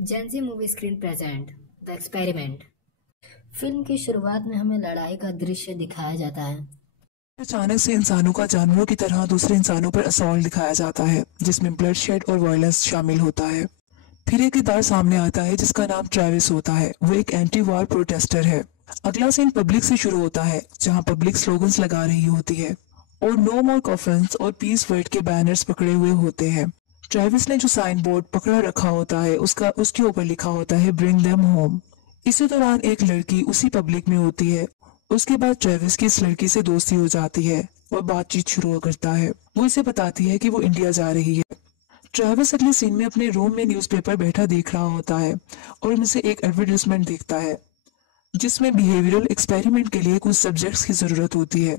Gen Z movie screen present the experiment. Film की शुरुआत में हमें लड़ाई का दृश्य दिखाया जाता है। अचानक से इंसानों का जानवरों की तरह दूसरे इंसानों पर असॉल्ट दिखाया जाता है, जिसमें ब्लडशेड और वायलेंस शामिल होता है। फिर एक किरदार सामने आता है जिसका नाम ट्रेविस होता है। वो एक एंटी वॉर प्रोटेस्टर है। अगला सीन पब्लिक से शुरू होता है, जहां पब्लिक स्लोगन्स लगा रही होती है और नो मोर कॉफिन्स और पीस वर्ड के बैनर्स पकड़े हुए होते हैं। ट्रेविस ने जो साइन बोर्ड पकड़ा रखा होता है उसके ऊपर लिखा होता है ब्रिंग देम होम। इसी दौरान एक लड़की उसी पब्लिक में होती है। उसके बाद ट्रेविस की इस लड़की से दोस्ती हो जाती है और बातचीत शुरू करता है। वो इसे बताती है कि वो इंडिया जा रही है। ट्रेविस अगले सीन में अपने रूम में न्यूज़पेपर बैठा देख रहा होता है और उनसे एक एडवर्टाइजमेंट देखता है जिसमें बिहेवियरल एक्सपेरिमेंट के लिए कुछ सब्जेक्ट्स की जरूरत होती है।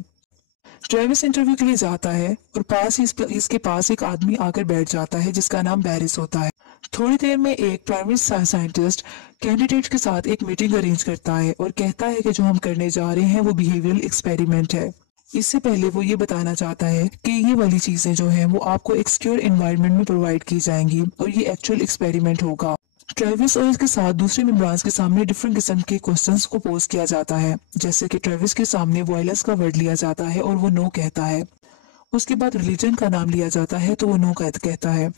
ट्रेविस इंटरव्यू के लिए जाता है और इसके पास एक आदमी आकर बैठ जाता है जिसका नाम बैरिस होता है। थोड़ी देर में एक प्राइमरी साइंटिस्ट कैंडिडेट के साथ एक मीटिंग अरेंज करता है और कहता है कि जो हम करने जा रहे हैं वो बिहेवियरल एक्सपेरिमेंट है। इससे पहले वो ये बताना चाहता है कि ये वाली चीजें जो हैं वो आपको एक सिक्योर एनवायरनमेंट में प्रोवाइड की जाएंगी और ये एक्चुअल एक्सपेरिमेंट होगा। ट्रेविस और इसके साथ दूसरे मेंबर्स के सामने डिफरेंट किस्म के क्वेश्चंस को पोज किया जाता है, जैसे कि ट्रेविस के सामने वायलेंस का वर्ड लिया जाता है और वो नो कहता है। उसके बाद रिलीजन का नाम लिया जाता है तो वो नो कहता है।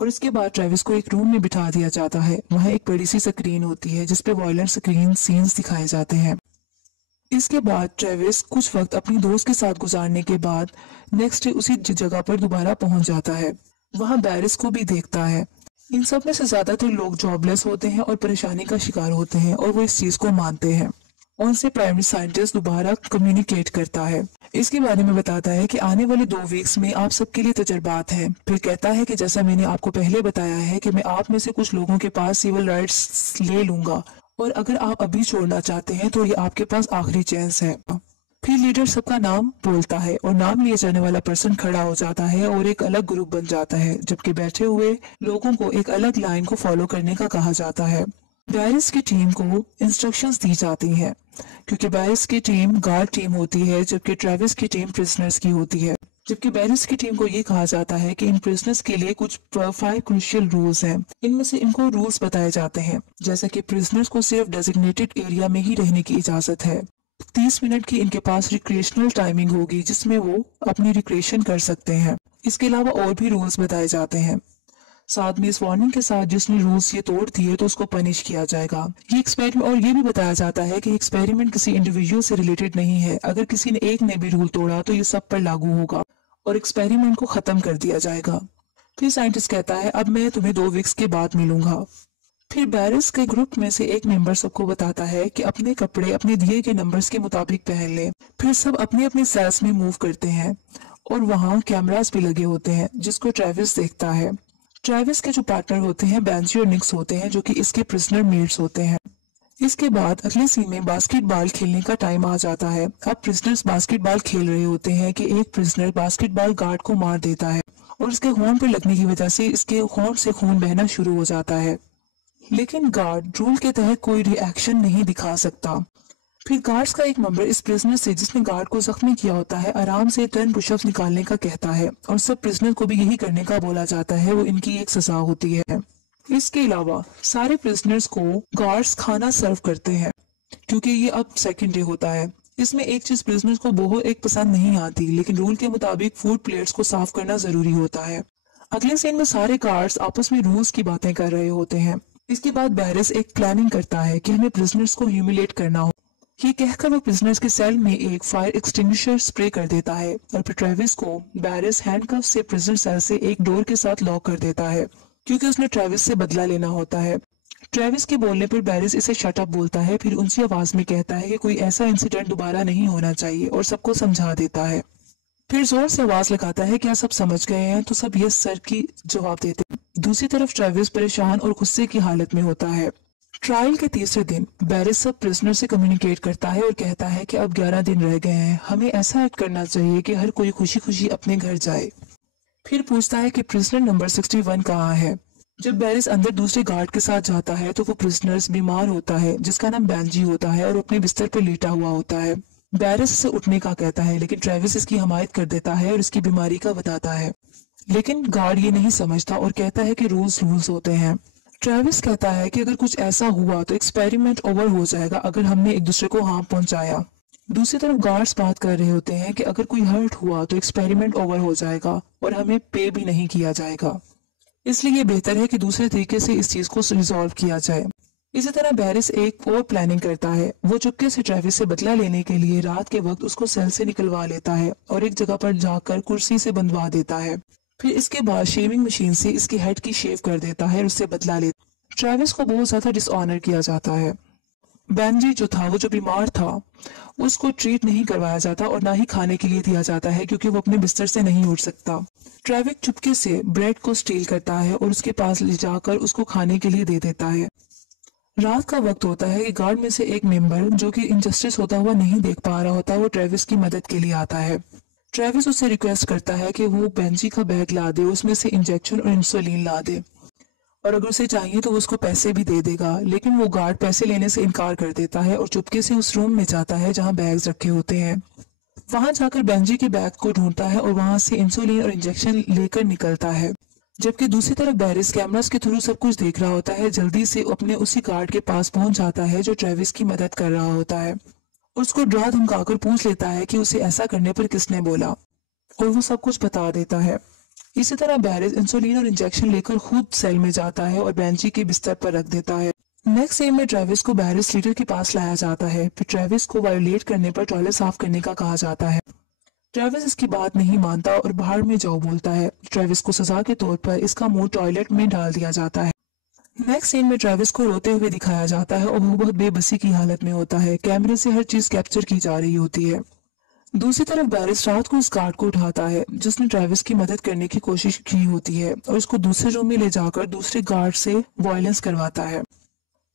और इसके बाद ट्रेविस को एक रूम में बिठा दिया जाता है। वहाँ एक बड़ी सी स्क्रीन होती है जिसपे वायलेंट स्क्रीन सीन्स दिखाए जाते हैं। इसके बाद ट्रेविस कुछ वक्त अपनी दोस्त के साथ गुजारने के बाद नेक्स्ट डे उसी जगह पर दोबारा पहुंच जाता है। वहाँ बैरिस को भी देखता है। इन सब में से ज्यादातर लोग जॉबलेस होते हैं और परेशानी का शिकार होते हैं और वो इस चीज को मानते हैं। उनसे प्राइमरी साइंटिस्ट दोबारा कम्युनिकेट करता है। इसके बारे में बताता है कि आने वाले 2 वीक्स में आप सबके लिए तजर्बात हैं। फिर कहता है कि जैसा मैंने आपको पहले बताया है कि मैं आप में से कुछ लोगों के पास सिविल राइट्स ले लूंगा और अगर आप अभी छोड़ना चाहते हैं तो ये आपके पास आखिरी चांस है। फिर लीडर सबका नाम बोलता है और नाम लिए जाने वाला पर्सन खड़ा हो जाता है और एक अलग ग्रुप बन जाता है, जबकि बैठे हुए लोगों को एक अलग लाइन को फॉलो करने का कहा जाता है। बैरिस की टीम को इंस्ट्रक्शंस दी जाती हैं, क्योंकि बैरिस की टीम गार्ड टीम होती है जबकि ट्रेविस की टीम प्रिजनर्स की होती है। जबकि बैरिस की टीम को ये कहा जाता है कि इन प्रिजनर्स के लिए कुछ 5 क्रूशियल रूल्स हैं। इनमें से इनको रूल्स बताए जाते हैं, जैसे कि प्रिजनर्स को सिर्फ डेजिग्नेटेड एरिया में ही रहने की इजाजत है। 30 मिनट की इनके पास रिक्रिएशनल टाइमिंग होगी जिसमें वो अपनी रिक्रिएशन कर सकते हैं। इसके अलावा और भी रूल्स बताए जाते हैं। साथ में इस वार्निंग के साथ जिसने रूल्स ये तोड़ दिए तो उसको पनिश किया जाएगा। ये एक्सपेरिमेंट और ये भी बताया जाता है कि एक्सपेरिमेंट किसी इंडिविजुअल से रिलेटेड नहीं है। अगर किसी ने एक ने भी रूल तोड़ा तो ये सब पर लागू होगा और एक्सपेरिमेंट को खत्म कर दिया जाएगा। फिर साइंटिस्ट कहता है अब मैं तुम्हें 2 वीक्स के बाद मिलूंगा। फिर बैरिस के ग्रुप में से एक मेंबर सबको बताता है कि अपने कपड़े अपने दिए गए नंबर्स के मुताबिक पहन लें। फिर सब अपने अपने सेल्स में मूव करते हैं और वहाँ कैमरास भी लगे होते हैं जिसको ट्रेविस देखता है। ट्रेविस के जो पार्टनर होते हैं बेंजी और निक्स होते हैं, जो कि इसके प्रिजनर मेट्स होते हैं। इसके बाद अगले सीन में बास्केटबॉल खेलने का टाइम आ जाता है। अब प्रिजनर्स बास्केटबॉल खेल रहे होते हैं कि एक प्रिजनर बास्केटबॉल गार्ड को मार देता है और इसके खून पर लगने की वजह से इसके खून से खून बहना शुरू हो जाता है, लेकिन गार्ड रूल के तहत कोई रिएक्शन नहीं दिखा सकता। फिर गार्ड्स का एक मेंबर इस प्रिजनर से जिसने गार्ड को जख्मी किया होता है आराम से 10 पुशअप्स निकालने का कहता है और सब प्रिजनर को भी यही करने का बोला जाता है। वो इनकी एक सजा होती है। इसके अलावा सारे प्रिजनर्स को गार्ड्स खाना सर्व करते हैं क्योंकि ये अब सेकंड डे होता है। इसमें एक चीज प्रिजनर्स को बहुत एक पसंद नहीं आती, लेकिन रूल के मुताबिक फूड प्लेट्स को साफ करना जरूरी होता है। अगले सीन में सारे गार्ड्स आपस में रूल्स की बातें कर रहे होते हैं। इसके बाद बैरिस एक प्लानिंग करता है कि हमें प्रिजनर्स को ह्यूमिलेट करना हो। ये कहकर वो प्रिजनर्स के सेल में एक फायर एक्सटिंग्विशर स्प्रे कर देता है और फिर ट्रेविस को बैरिस हैंडकफ से प्रिजनर सेल से एक डोर के साथ लॉक कर देता है, क्योंकि उसने ट्रेविस से बदला लेना होता है। ट्रेविस के बोलने पर बैरिस इसे शट अप बोलता है। फिर ऊंची आवाज में कहता है कि कोई ऐसा इंसिडेंट दोबारा नहीं होना चाहिए और सबको समझा देता है। फिर जोर से आवाज लगाता है क्या सब समझ गए हैं, तो सब यस सर की जवाब देते हैं। दूसरी तरफ ट्रेविस परेशान और गुस्से की हालत में होता है। ट्रायल के तीसरे दिन बैरिस सब प्रिजनर से कम्युनिकेट करता है और कहता है कि अब 11 दिन रह गए हैं, हमें ऐसा एक्ट करना चाहिए कि हर कोई खुशी खुशी अपने घर जाए। फिर पूछता है कि प्रिजनर नंबर 61 कहाँ है। जब बैरिस अंदर दूसरे गार्ड के साथ जाता है तो वो प्रिजनर्स बीमार होता है जिसका नाम बेंजी होता है और अपने बिस्तर पर लेटा हुआ होता है। बैरिस से उठने का कहता है, लेकिन ट्रेविस इसकी हमायत कर देता है और इसकी बीमारी का बताता है। लेकिन गार्ड ये नहीं समझता और कहता है कि रूल्स होते हैं। ट्रेविस कहता है कि अगर कुछ ऐसा हुआ तो एक्सपेरिमेंट ओवर हो जाएगा अगर हमने एक दूसरे को हार्म पहुंचाया। दूसरी तरफ गार्ड्स बात कर रहे होते हैं कि अगर कोई हर्ट हुआ तो एक्सपेरिमेंट ओवर हो जाएगा और हमें पे भी नहीं किया जाएगा, इसलिए बेहतर है कि दूसरे तरीके से इस चीज को रिजॉल्व किया जाए। इसी तरह बैरिस एक और प्लानिंग करता है। वो चुपके से ट्रेविस से बदला लेने के लिए रात के वक्त उसको सेल से निकलवा लेता है और एक जगह पर जाकर कुर्सी से बंधवा देता है। फिर इसके बाद शेविंग मशीन से इसकी हेड की शेव कर देता है और उससे बदला लेता है। ट्रेविस को बहुत ज्यादा डिसऑनर किया जाता है। बेंजी जो था, वो जो बीमार था, उसको ट्रीट नहीं करवाया जाता और ना ही खाने के लिए दिया जाता है क्योंकि वो अपने बिस्तर से नहीं उठ सकता। ट्रेविस चुपके से ब्रेड को स्टील करता है और उसके पास ले जाकर उसको खाने के लिए दे देता है। रात का वक्त होता है कि गार्ड में से एक मेंबर जो कि इनजस्टिस होता हुआ नहीं देख पा रहा होता, वो ट्रेविस की मदद के लिए आता है। ट्रेविस उससे रिक्वेस्ट करता है कि वो बेंजी का बैग ला दे, उसमें से इंजेक्शन और इंसुलिन ला दे और अगर उसे चाहिए तो वो उसको पैसे भी दे देगा। लेकिन वो गार्ड पैसे लेने से इनकार कर देता है और चुपके से उस रूम में जाता है जहाँ बैग्स रखे होते हैं। वहां जाकर बेंजी के बैग को ढूंढता है और वहां से इंसुलिन और इंजेक्शन लेकर निकलता है। जबकि दूसरी तरफ बैरिस कैमरास के थ्रू सब कुछ देख रहा होता है। जल्दी से अपने उसी गार्ड के पास पहुंच जाता है जो ट्रेविस की मदद कर रहा होता है। उसको डरा धमकाकर पूछ लेता है कि उसे ऐसा करने पर किसने बोला और वो सब कुछ बता देता है। इसी तरह बैरिस इंसुलिन और इंजेक्शन लेकर खुद सेल में जाता है और बेंजी के बिस्तर पर रख देता है। नेक्स्ट सीन में ट्रेविस को बैरिस लीडर के पास लाया जाता है। फिर ट्रेविस को वायोलेट करने पर टॉयलेट साफ करने का कहा जाता है। ट्रेविस इसकी बात नहीं मानता और बाहर में जाओ बोलता है। ट्रेविस को सजा के तौर पर इसका मुंह टॉयलेट में डाल दिया जाता है। नेक्स्ट सीन में ट्रेविस को रोते हुए दिखाया जाता है और वो बहुत बेबसी की हालत में होता है। कैमरे से हर चीज कैप्चर की जा रही होती है। दूसरी तरफ बैरिस रात को उस गार्ड को उठाता है जिसने ट्रेविस की मदद करने की कोशिश की होती है और उसको दूसरे रूम में ले जाकर दूसरे गार्ड से वायलेंस करवाता है।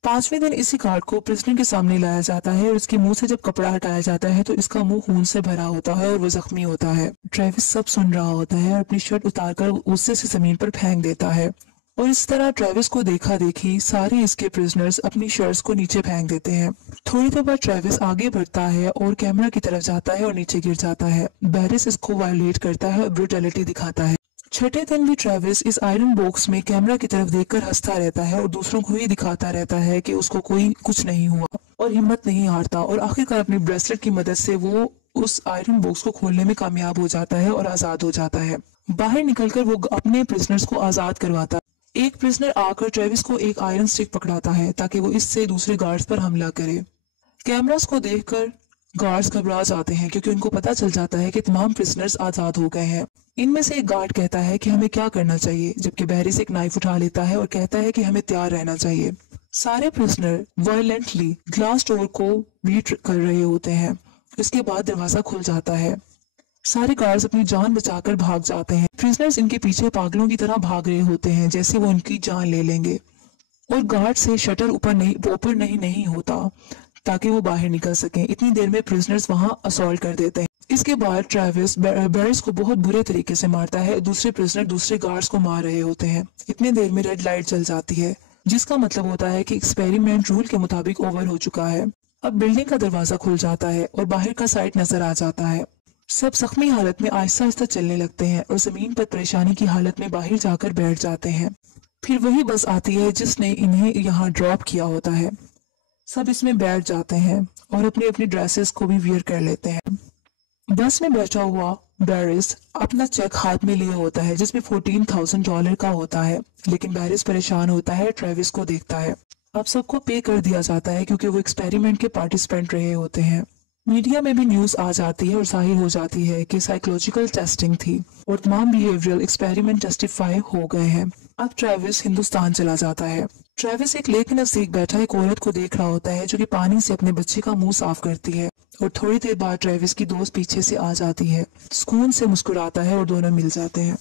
5वें दिन इसी गार्ड को प्रिजनर के सामने लाया जाता है और इसके मुंह से जब कपड़ा हटाया जाता है तो इसका मुंह खून से भरा होता है और वो जख्मी होता है। ट्रेविस सब सुन रहा होता है और अपनी शर्ट उतारकर गुस्से से जमीन पर फेंक देता है और इस तरह ट्रेविस को देखा देखी सारे इसके प्रिजनर्स अपनी शर्ट्स को नीचे फेंक देते हैं। थोड़ी देर बाद ट्रेविस आगे बढ़ता है और कैमरा की तरफ जाता है और नीचे गिर जाता है। बैरिस इसको वायोलेट करता है और ब्रूटैलिटी दिखाता है। छठे दिन भी ट्रेविस इस आयरन बॉक्स में कैमरा की तरफ देखकर हंसता रहता है और दूसरों को ही दिखाता रहता है कि उसको कोई कुछ नहीं हुआ और हिम्मत नहीं हारता और आखिरकार अपनी ब्रेसलेट की मदद से वो उस आयरन बॉक्स को खोलने में कामयाब हो जाता है और आजाद हो जाता है। बाहर निकलकर वो अपने प्रिजनर्स को आजाद करवाता है। एक प्रिजनर आकर ट्रेविस को एक आयरन स्टिक पकड़ाता है ताकि वो इससे दूसरे गार्ड्स पर हमला करे। कैमरास को देखकर गार्ड्स घबरा जाते हैं क्योंकि उनको पता चल जाता है कि तमाम प्रिजनर्स आजाद हो गए हैं। इनमें से एक गार्ड कहता है कि हमें क्या करना चाहिए, जबकि बैरिस एक नाइफ उठा लेता है और कहता है कि हमें तैयार रहना चाहिए। सारे प्रिजनर वायलेंटली ग्लास डोर को बीट कर रहे होते हैं। इसके बाद दरवाजा खुल जाता है। सारे गार्ड्स अपनी जान बचाकर भाग जाते हैं। प्रिजनर्स इनके पीछे पागलों की तरह भाग रहे होते हैं जैसे वो इनकी जान ले लेंगे और गार्ड से शटर ऊपर नहीं होता ताकि वो बाहर निकल सकें। इतनी देर में प्रिजनर्स वहां असॉल्ट कर देते हैं। इसके बाद ट्रेविस बैरिस को बहुत बुरे तरीके से मारता है। दूसरे प्रिजनर दूसरे गार्ड्स को मार रहे होते हैं। इतनी देर में रेड लाइट जल जाती है जिसका मतलब होता है कि एक्सपेरिमेंट रूल के मुताबिक ओवर हो चुका है। अब बिल्डिंग का दरवाजा खुल जाता है और बाहर का साइड नजर आ जाता है। सब जख्मी हालत में आहिस्ता आहिस्ता चलने लगते हैं और जमीन पर परेशानी की हालत में बाहर जाकर बैठ जाते हैं। फिर वही बस आती है जिसने इन्हें यहाँ ड्रॉप किया होता है। सब इसमें बैठ जाते हैं और अपनी अपनी ड्रेसेस को भी वियर कर लेते हैं। बस में बैठा हुआ बैरिस अपना चेक हाथ में लिए होता है जिसमें $14,000 का होता है, लेकिन बैरिस परेशान होता है। ट्रेविस को देखता है। अब सबको पे कर दिया जाता है क्योंकि वो एक्सपेरिमेंट के पार्टिसिपेंट रहे होते हैं। मीडिया में भी न्यूज आ जाती है और जाहिर हो जाती है कि साइकोलॉजिकल टेस्टिंग थी और तमाम बिहेवियरल एक्सपेरिमेंट जस्टिफाई हो गए हैं। अब ट्रेविस हिंदुस्तान चला जाता है। ट्रेविस एक लेक के नजदीक बैठा एक औरत को देख रहा होता है जो कि पानी से अपने बच्चे का मुंह साफ करती है और थोड़ी देर बाद ट्रेविस की दोस्त पीछे से आ जाती है। सुकून से मुस्कुराता है और दोनों मिल जाते हैं।